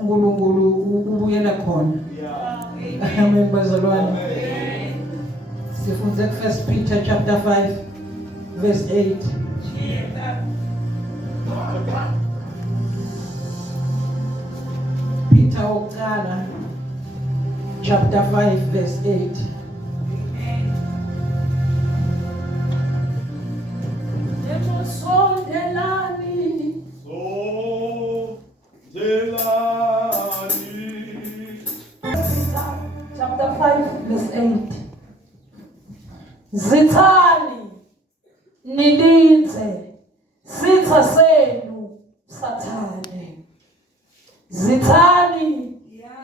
uNkulunkulu ubuyela khona. Amen bazalwane. Sifunze ku 1 Peter chapter 5 verse 8. Peter oqala chapter 5 verse 8. Chapter 5 verse 8. Zithani nilinze sitha senu sathane. Zithani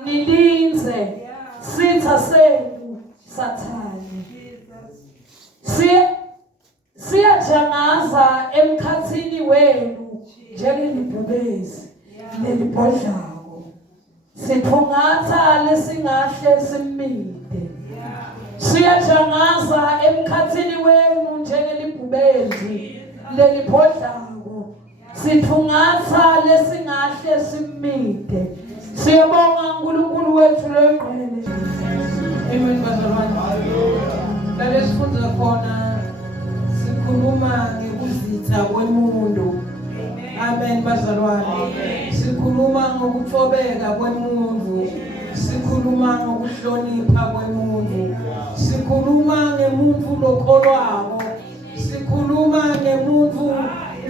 nilinze sitha senu sathane. Siyajangaza emkhathini wenu njengelibhubezi lelibhodlayo. Siphungatha lesingahle simide. Siyajangaza emkhathini wenu njengelibhubezi lelibhodlayo. Siphungatha lesingahle simide. Siyabonga uNkulunkulu wethu loyingqele. Amen bazalwane. La sifunza khona sikhuluma ngekuzitha kwemuntu. Amen bazalwane. Sikhuluma ngokuthobeka kwemuntu. Sikhuluma ngokuhlonipha kwemuntu. Sikhuluma ngemuntu lokholwako. Sikhuluma ngemuntu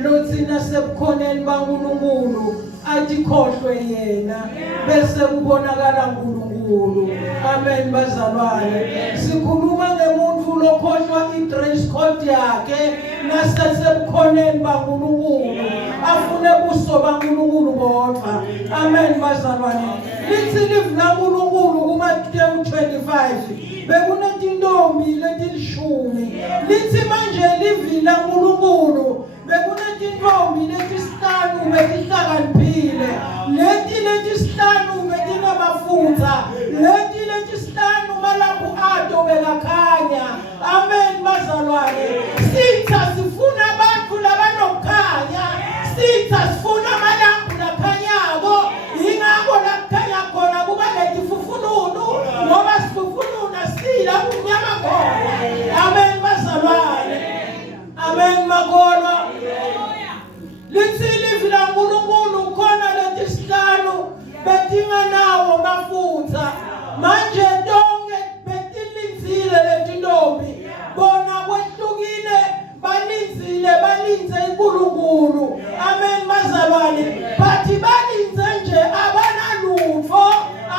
lothina sebukhoneni baNkulunkulu atikhohlwe yena bese kubonakala uNkulunkulu. Amen bazalwane. Sikhuluma ngemuntu lokhohlwa igrace code yakhe nasesebukhoneni baNkulunkulu afune buso baNkulunkulu bodwa. Amen bazalwane. Lithi live laNkulunkulu kuMateyu 25 bekunezintombi letilishumi. Lithi manje livi laNkulunkulu bekunezintombi letisihlanu betihlakaniphile. Letisihlanu betinamafutha. Letisihlanu malaphu ato bekakhanya. Amen bazalwane. Sitha sifuna abantu labanokukhanya. Sitha sifuna malambu lakhanyako. Ingakho lakukhanya khona kuba letifufununu ngoba sifufununu asila kunyama khona. Amen bazalwane. Amen makholwa. Lithi livi laNkulunkulu khona letisihlanu betinganawo mafutha. Manje tonke betilinzile letintombi. Bona kwehlukile balinze uNkulunkulu. Amen bazalwane. Bathi balinze nje abanalutho.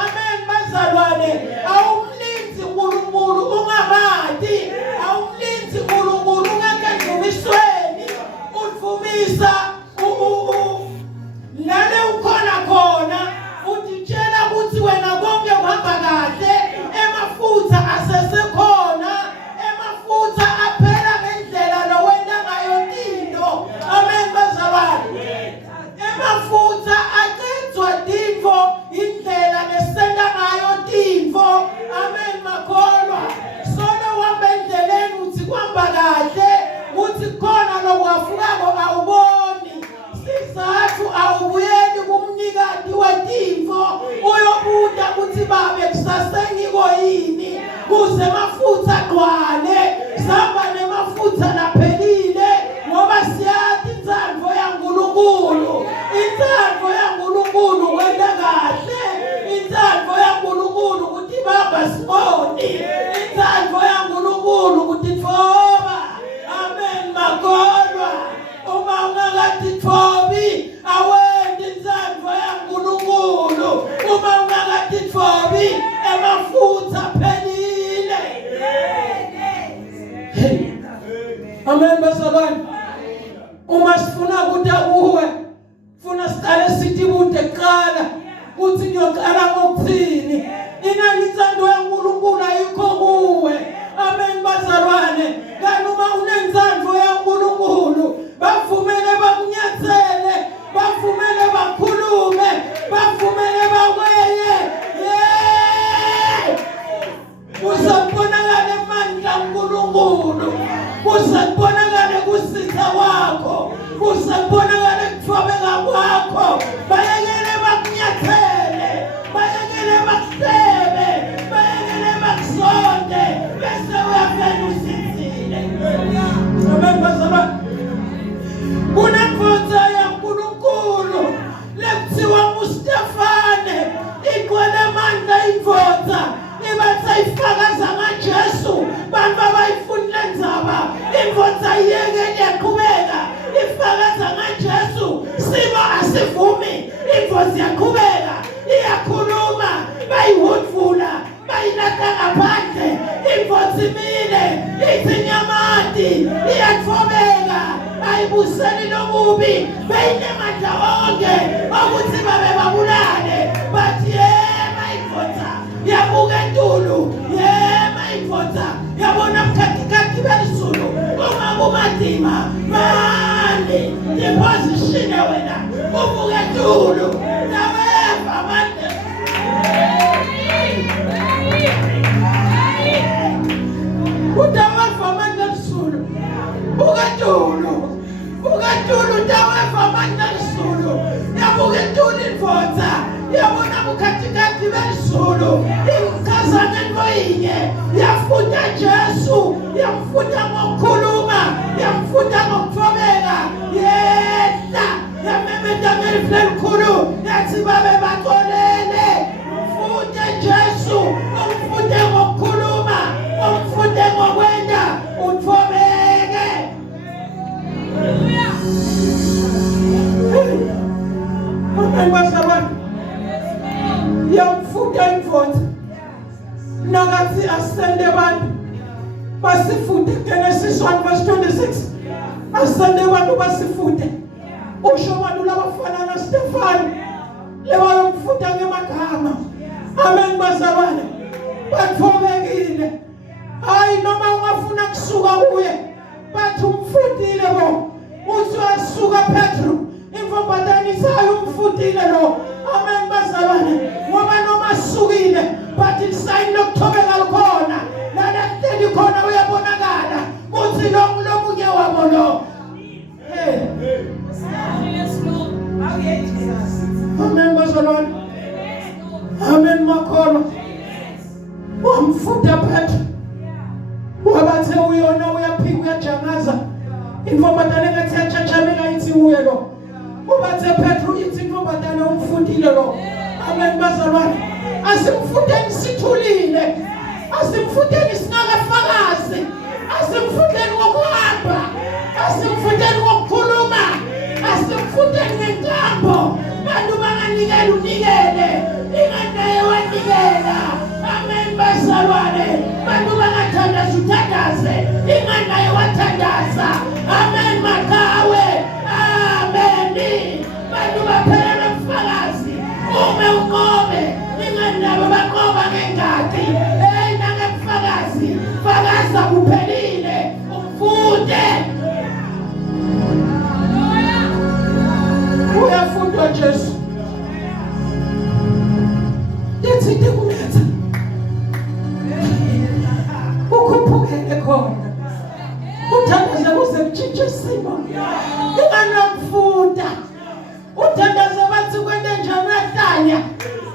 Amen bazalwane. Awumlinzi uNkulunkulu ungamati. Awumlinzi uNkulunkulu ungekendlumisweni. Udvumisa nale ukhona khona uthi tshela ukuthi wena konke uhamba kahle. Emafutha asesekhona. Emafutha aphela ngendlela lowenda ngayo into. Amen bazalwane. Emafutha aqedzwa tintfo indlela nesenda ngayo tintfo. Amen makholwa. Solo wamba endleleni uthi kwamba kahle uthi khona lokwafukako awuboni. Sizathu awubuyeli kumnikati wetimfo uyobuda ukuthi babe kusasengiko yini kuze mafutha agcwale. Samba nemafutha laphelile ngoba siyathi intsandvo yaNkulunkulu. Intsandvo yaNkulunkulu kwenta kahle. Intsandvo yaNkulunkulu ukuthi baba siboni. Intsandvo yaNkulunkulu ukuthi thoba. Amen makholwa. Uma ungakatitfobi awendi intsandvo yaNkulunkulu. Uma ungakatitfobi emafutha phelile. Amen bazalwane. Uma sifuna ukuthi uwe funa siqale sithi bude qala ukuthi ngiyoqala ngokuthini. Inanitsando yaNkulunkulu ayikho kuwe. Amen bazalwane. Kanti uma unentsandvo yaNkulunkulu bavumele bakunyathele, bavumele bakhulume, bavumele bakweye. Usabonakala amandla kaNkulunkulu. Usabonakala kusitha kwakho. Usabonakala kuthobeka kwakho. inkosi yaqhubeka iyakhuluma bayihudvula bayilahla ngaphandle inkosi imile ithi nyamati iyatfobeka ayibuseli lokubi beyinemandla wonke ukuthi babe babulale bathi yema inkosi yabuka entulu yema inkosi yabona mkhathi belisulu uma kumadima mani iposition wena ubuka entulu naweva manje utaweva manje lisulu buka entulu utaweva manje lisulu yabuka entulu inkosi yabona mkhathi belisulu inkazana ngoyinye yafunda Jesu yamfunda ngokukhuluma yamfunda ngokufobeka yedla yamemeda ngeliflekhulu yathi babe baxolele mfunde Jesu umfunde ngokukhuluma umfunde ngokwenda utfobeke. Amen basabana yamfunda inkosi nakathi asende abantu basifunde Genesis 1:26 asende abantu basifunde usho abantu labafana na Stefano lewayomfunda ngemagama. Amen basabana bathobekile hayi noma ungafuna kusuka kuye bathi umfundile bo uthi wasuka Petro imvombatanisayo umfundile lo. Amen basabana ngoba noma sukile bathi sign lokuthobeka likhona lana kuhleli khona uyabonakala uthi lo munye wabo lo. Amen basabana amen makhono wamfunda Petro wabathe uyona uyaphika uyajangaza imvombatane ngathi yachachamela ithi uye lo ubathe Petro ithi imvombatane umfundile lo. Amen bazalwane asimfundeni sithulile asimfundeni singakafakazi asimfundeni ngokuhamba asimfundeni ngokukhuluma asimfundeni ngenkambo bantu banganikela unikele ingandaye wanikela. Amen bazalwane bantu bangathandaza uthandaze ingandaye wathandaza. Amen makawe amen bantu baphelele ubufakazi ume unqobe ingandabe banqoba ngengadi nangebufakazi fakaza kuphelile umfunde uyafundwa Jesu yethinte kuletha ukhuphukele khona uthandaze kuze kutshintshe isimo inganamfunda uthandaze bathi kwente njani yahlanya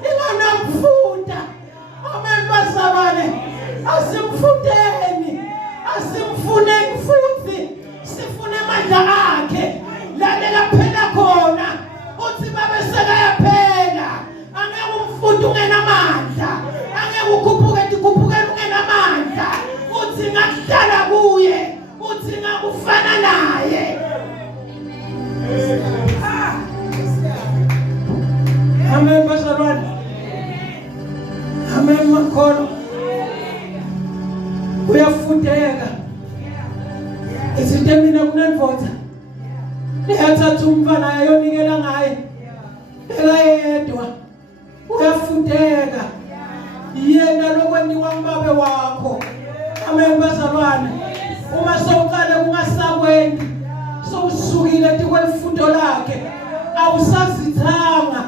inganamfunda. Amen basabane asimfundeni asimfuneni futhi sifune amandla akhe lalela phela khona uthi babe sekayaphela angeke umfundi ungenamandla angeke ukhuphukele ungenamandla uthi ngakuhlala kuye uthi ngakufana naye. Amen bazalwane amen makhono uyafundeka izinto emina kunenvoza leyathatha umfana ayonikela ngaye ekayedwa uyafundeka yena lokwendiwa mbabe wakho. Amen bazalwane uma sowuqale kungasakwendi sowusukile tikwelifundo lakhe awusazithanga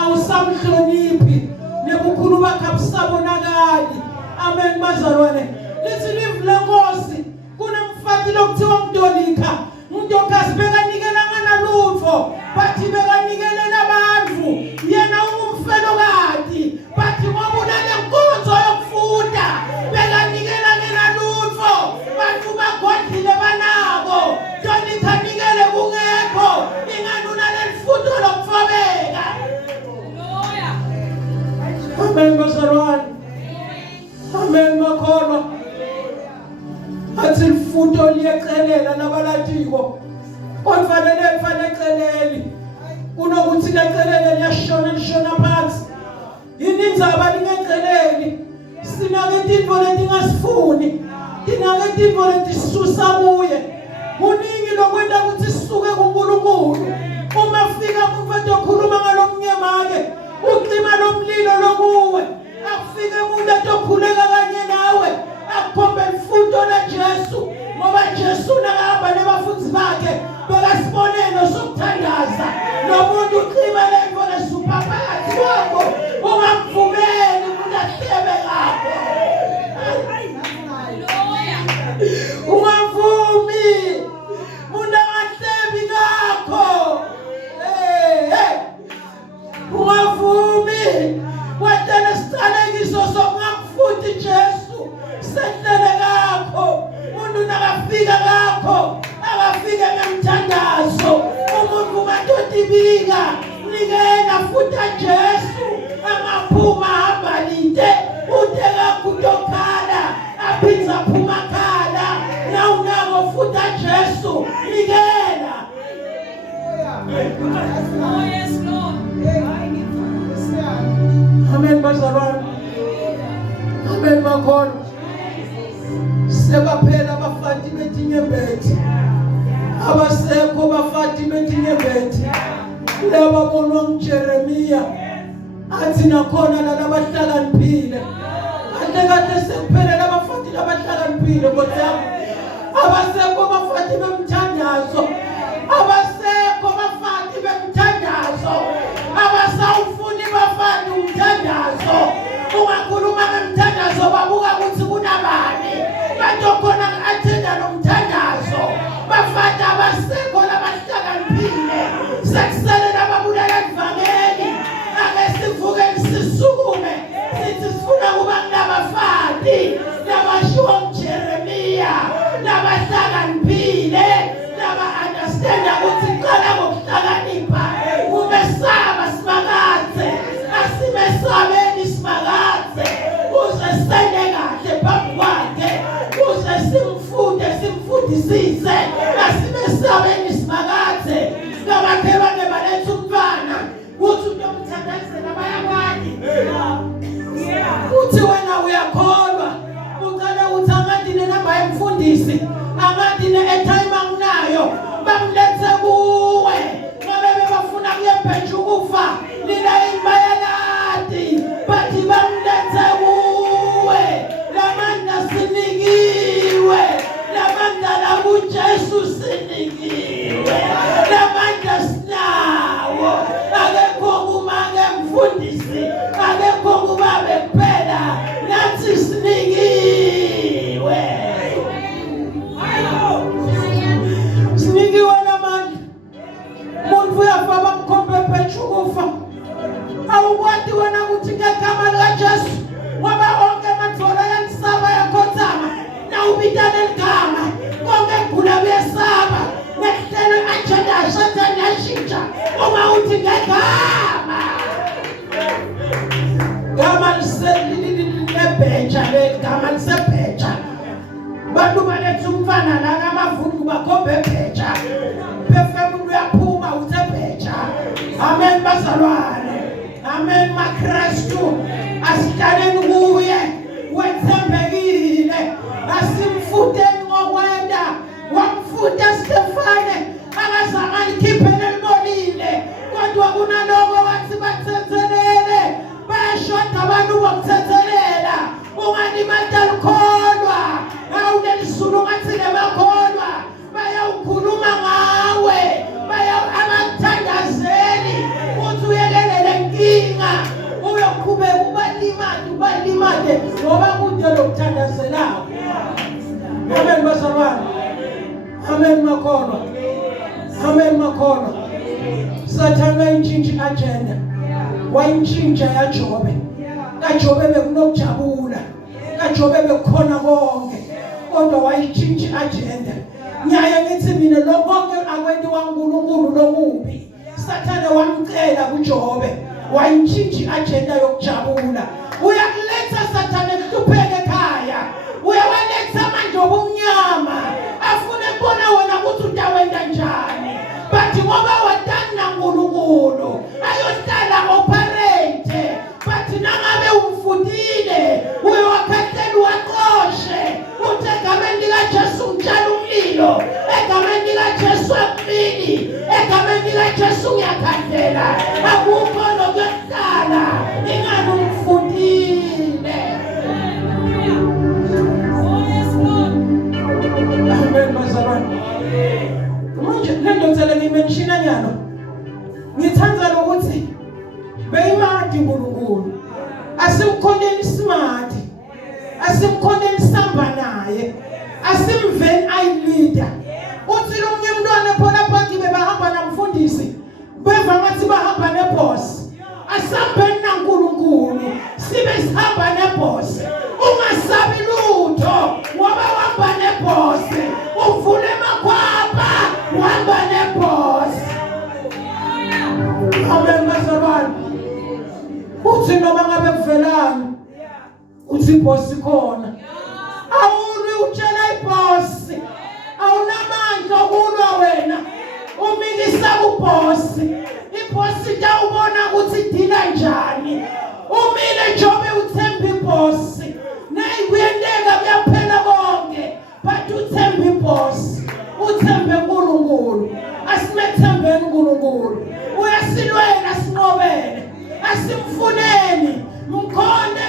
awusamhloniphi nebukhulu bakhe abusabonakali. Amen bazalwane lithi live lenkosi kunemfati lokuthiwa Mdolika uNtokazi bekanikela nganalutho bathi bekanikelela abantu yena ungumfelokati bathi ngoba unale nkonzo yokufunda bekanikela ngenalutho bantu bagodlile banako Mdolika nikele kungekho ingani unale mfundo lokufobeka. Amen bazalwane amen makhono athi lifundo liyeqelela nabalatiko kufanele eceleli kunokuthi ukuthi lecelele liyashona lishona phansi. Yini indzaba lingeceleli? Sinake tintfo letingasifuni. Tinake tintfo letisisusa kuye. Kuningi lokwenta ukuthi sisuke kuNkulunkulu. Uma fika umfethu okhuluma ngalomnyama-ke, ucima lomlilo lokuwe. Afike umuntu etokhuleka kanye nawe, akukhombe imfundo laJesu, ngoba Jesu nakahamba nebafundisi bakhe bekasibonelo sokuthandaza. Nomuntu ucima lento lesupha phakathi kwakho, ungamvumeli umuntu ahlebe ngakho. Ungavumi umuntu angahlebi ngakho. Ungavumi watele sicalekiso sokungamfuthi Jesu sehlele ngakho. Umuntu nakafika ngakho akafike ngemthandazo. Umuntu ungatotibika nikena futhi Jesu angaphuma hamba lide uteka kutokhala aphinza phuma khala na unako futhi Jesu nikena. Oh yes Lord. Amen bazalwane. Amen makhona. Sebaphela abafati betinyembeti. Abasekho bafati betinyembeti. Laba bonwa nguJeremiya. Athi nakhona labahlakaniphile. Kade sekuphela labafati labahlakaniphile kodwa abasekho bafati bemthandazo. Abasekho bafati bemthandazo. Abasawufuni bafati umthandazo. Ungakhuluma ngemthandazo babuka ukuthi kunabani. Badokhona athenda nomthandazo. Bafati abasekho labahlakaniphile. Sekusele lababulala ivangeli. Ake sivuke sisukume. Sithi sifuna kuba ngabafati. Labashiwo nguJeremiya. Labahlakaniphile. Laba-understanda ukuthi qala ngokuhlakanipha. Umesaba simakathe. Asimesabeni simakathe. Uze sende kahle phambi kwakhe. Uze simfundisise. Asimesabeni simakathe. Ngabakhe bake baletha umfana. Uthi unomthandazela bayakwani. Uthi wena uyakholwa. Ucela ukuthi angadine namba yemfundisi. Angadine etime anginayo. Bamlethe kuwe. Ngabe bebafuna kuyemphenja ukufa. Nina imbayalati. Bathi bamlethe kuwe. Lamandla sinikiwe. Lamandla lakuJesu sinikiwe. Lamandla sinawo. Akekho kumake mfundisi. Akekho kubabe kuphela. Nathi sinikiwe. Sinikiwe namandla. Umuntu uyafa bamkhombe phetsha ukufa. Awukwati wena ukuthi ngegama likaJesu ngoba onke amadvola yamsaba yakhothama na ubitane ligama konke kugula kuyesaba ngehlelo agenda Satan yashintsha uma uthi ngegama gama lisebheja legama lisebheja bantu baletha umfana la kamavungu bakhombe bheja befemuntu uyaphuma uthebheja. Amen bazalwane. Amen maKristu. Asihlaleni kuye wethembekile. Asimfuteni ngokwenda. Wamfuta Stefane akazama likhiphele libolile. Kodwa kunaloko wathi bathethelele. Bayashoda abantu bakuthethelela. Ungalimata likholwa. Awunelisulu ngathi lebakholwa. Bayawukhuluma ngawe. Abathandazeli. Uthi uyelelele inkinga. Uyoqhubeka ubalimade ngoba kude lokuthandazelayo. Amen bazalwane. Amen makhona. Amen makhona. Sathana wayintshintsha agenda. Wayintshintsha yaJobe. kaJobe bekunokujabula. kaJobe bekukhona konke. Kodwa wayitshintsha agenda. Nyaye ngithi mina lokonke akwenziwa uNkulunkulu lokubi. Sathane wamcela kuJobe. Wayitshintsha agenda yokujabula. Uyakuletha Sathane kuhlupheke ekhaya. Uyawaletha manje obumnyama. Afune kubona wena ukuthi utawenda njani. Bathi ngoba wadana uNkulunkulu uNkulunkulu. Asimkhoneni smart. Asimkhoneni samba naye. Asimveni ayilida. Uthi lo mnye umntwana phona phakathi bebahamba namfundisi. Beva ngathi bahamba neboss. Asambeni naNkulunkulu. Sibe sihamba neboss. Ungasabi lutho ngoba uhamba neboss. Uvule makwapa uhamba neboss. Amen bazalwane. Uthi noma ngabe kuvelani. Uthi boss khona. Awuli utshela iboss. Awunamandla okulwa wena. Umikisa kuboss. Iboss itawubona ukuthi idila njani. Umile njobe uthemba iboss. Nayi kuyenteka kuyaphela konke. But uthemba iboss. Uthembe uNkulunkulu. Asimethembeni uNkulunkulu. Uyasilwela sinqobele. Asimfuneni. Mkhonde